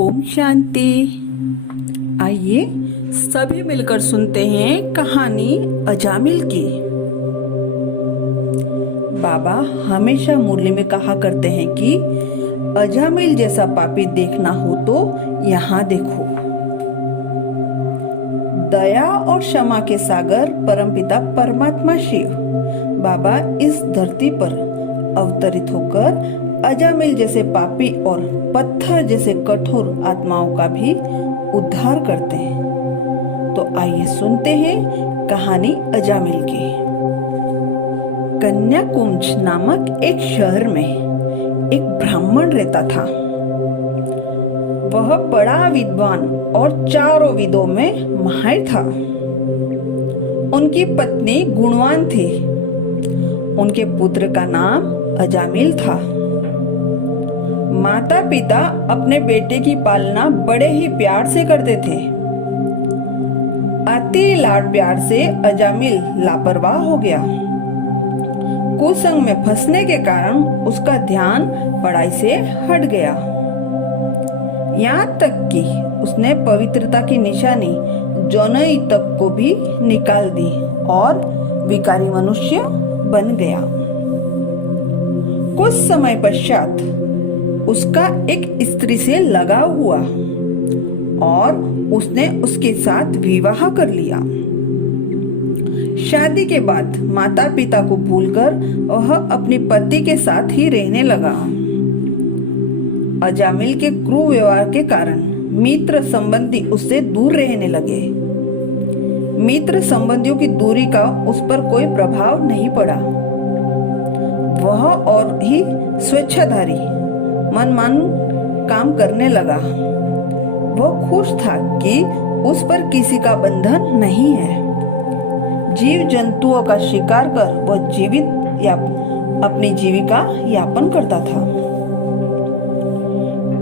ओम शांति। आइए सभी मिलकर सुनते हैं कहानी अजामिल की। बाबा हमेशा मुरली में कहा करते हैं कि अजामिल जैसा पापी देखना हो तो यहाँ देखो। दया और क्षमा के सागर परमपिता परमात्मा शिव बाबा इस धरती पर अवतरित होकर अजामिल जैसे पापी और पत्थर जैसे कठोर आत्माओं का भी उद्धार करते हैं। तो आइए सुनते हैं कहानी अजामिल की। कन्याकुंज नामक एक शहर में एक ब्राह्मण रहता था। वह बड़ा विद्वान और चारों विदों में माहिर था। उनकी पत्नी गुणवान थी। उनके पुत्र का नाम अजामिल था। माता पिता अपने बेटे की पालना बड़े ही प्यार से करते थे। अति लाड प्यार से अजामिल लापरवाह हो गया। कुसंग में फंसने के कारण उसका ध्यान पढ़ाई से हट गया। यहाँ तक कि उसने पवित्रता की निशानी जौनई तक को भी निकाल दी और विकारी मनुष्य बन गया। कुछ समय पश्चात उसका एक स्त्री से लगाव हुआ और उसने उसके साथ विवाह कर लिया। शादी के बाद माता पिता को भूलकर वह अपने पति के साथ ही रहने लगा। अजामिल के क्रूर व्यवहार के कारण मित्र संबंधी उससे दूर रहने लगे। मित्र संबंधियों की दूरी का उस पर कोई प्रभाव नहीं पड़ा। वह और ही स्वेच्छाधारी मनमानी काम करने लगा। वह खुश था कि उस पर किसी का बंधन नहीं है। जीव जंतुओं का शिकार कर वह जीवित या अपनी जीविका यापन करता था।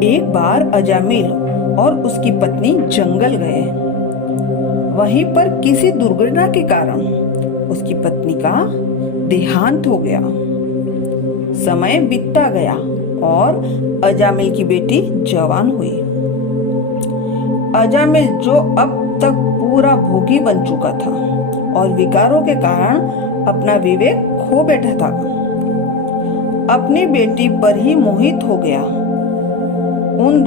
एक बार अजामिल और उसकी पत्नी जंगल गए। वहीं पर किसी दुर्घटना के कारण उसकी पत्नी का देहांत हो गया। समय बीतता गया और अजामिल की बेटी जवान हुई। अजामिल जो अब तक पूरा भोगी बन चुका था और विकारों के कारण अपना विवेक खो बैठा था, अपनी बेटी पर ही मोहित हो गया। उन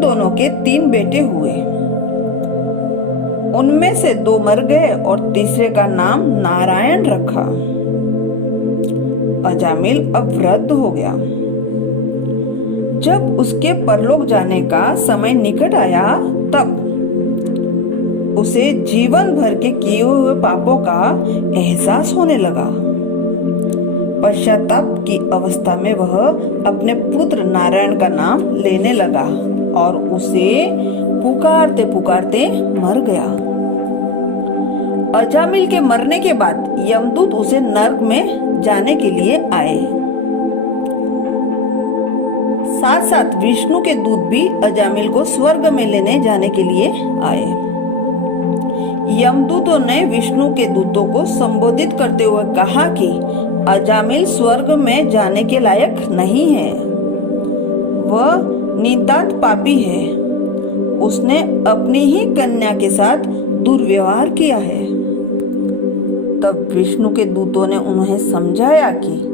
दोनों के 3 बेटे हुए। उनमें से 2 मर गए और तीसरे का नाम नारायण रखा। अजामिल अब वृद्ध हो गया। जब उसके परलोक जाने का समय निकट आया तब उसे जीवन भर के किए हुए पापों का एहसास होने लगा। पश्चाताप की अवस्था में वह अपने पुत्र नारायण का नाम लेने लगा और उसे पुकारते पुकारते मर गया। अजामिल के मरने के बाद यमदूत उसे नरक में जाने के लिए आए। साथ साथ विष्णु के दूत भी अजामिल को स्वर्ग में लेने जाने के लिए आए। यमदूतों ने विष्णु के दूतों को संबोधित करते हुए कहा कि अजामिल स्वर्ग में जाने के लायक नहीं है। वह नितांत पापी है। उसने अपनी ही कन्या के साथ दुर्व्यवहार किया है। तब विष्णु के दूतों ने उन्हें समझाया कि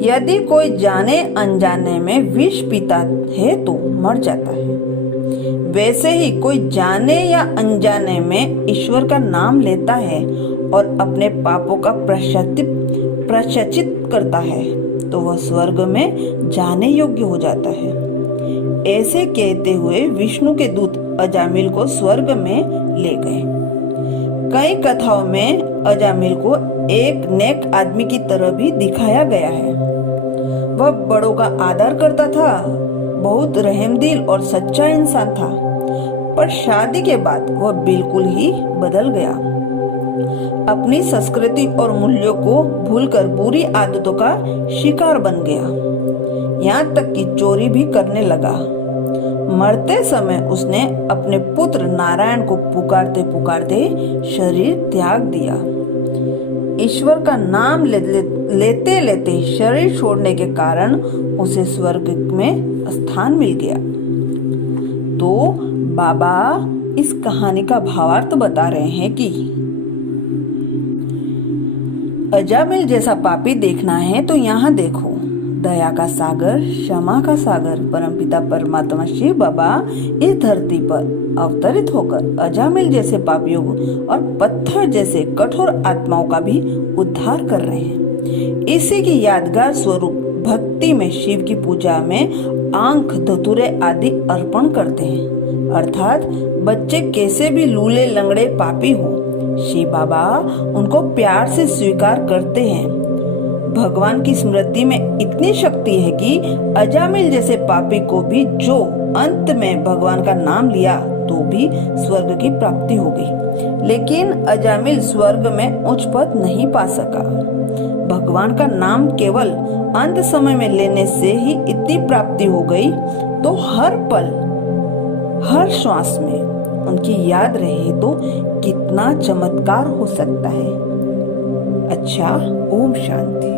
यदि कोई जाने अनजाने में विष पीता है तो मर जाता है, वैसे ही कोई जाने या अनजाने में ईश्वर का नाम लेता है और अपने पापों का प्रायश्चित करता है तो वह स्वर्ग में जाने योग्य हो जाता है। ऐसे कहते हुए विष्णु के दूत अजामिल को स्वर्ग में ले गए। कई कथाओं में अजामिल को एक नेक आदमी की तरह भी दिखाया गया है। वह बड़ों का आदर करता था, बहुत रहमदिल और सच्चा इंसान था, पर शादी के बाद वह बिल्कुल ही बदल गया। अपनी संस्कृति और मूल्यों को भूलकर बुरी आदतों का शिकार बन गया। यहाँ तक कि चोरी भी करने लगा। मरते समय उसने अपने पुत्र नारायण को पुकारते पुकारते शरीर त्याग दिया। ईश्वर का नाम लेते लेते शरीर छोड़ने के कारण उसे स्वर्ग में स्थान मिल गया। तो बाबा इस कहानी का भावार्थ बता रहे हैं कि अजामिल जैसा पापी देखना है तो यहाँ देखो, दया का सागर, क्षमा का सागर परमपिता परमात्मा शिव बाबा इस धरती पर अवतरित होकर अजामिल जैसे पापियों और पत्थर जैसे कठोर आत्माओं का भी उद्धार कर रहे हैं। इसी की यादगार स्वरूप भक्ति में शिव की पूजा में आंख, धतूरे आदि अर्पण करते हैं। अर्थात बच्चे कैसे भी लूले लंगड़े पापी हो, शिव बाबा उनको प्यार से स्वीकार करते हैं। भगवान की स्मृति में इतनी शक्ति है कि अजामिल जैसे पापी को भी जो अंत में भगवान का नाम लिया तो भी स्वर्ग की प्राप्ति हो गई। लेकिन अजामिल स्वर्ग में उच्च पद नहीं पा सका। भगवान का नाम केवल अंत समय में लेने से ही इतनी प्राप्ति हो गई, तो हर पल, हर श्वास में उनकी याद रहे तो कितना चमत्कार हो सकता है। अच्छा, ओम शांति।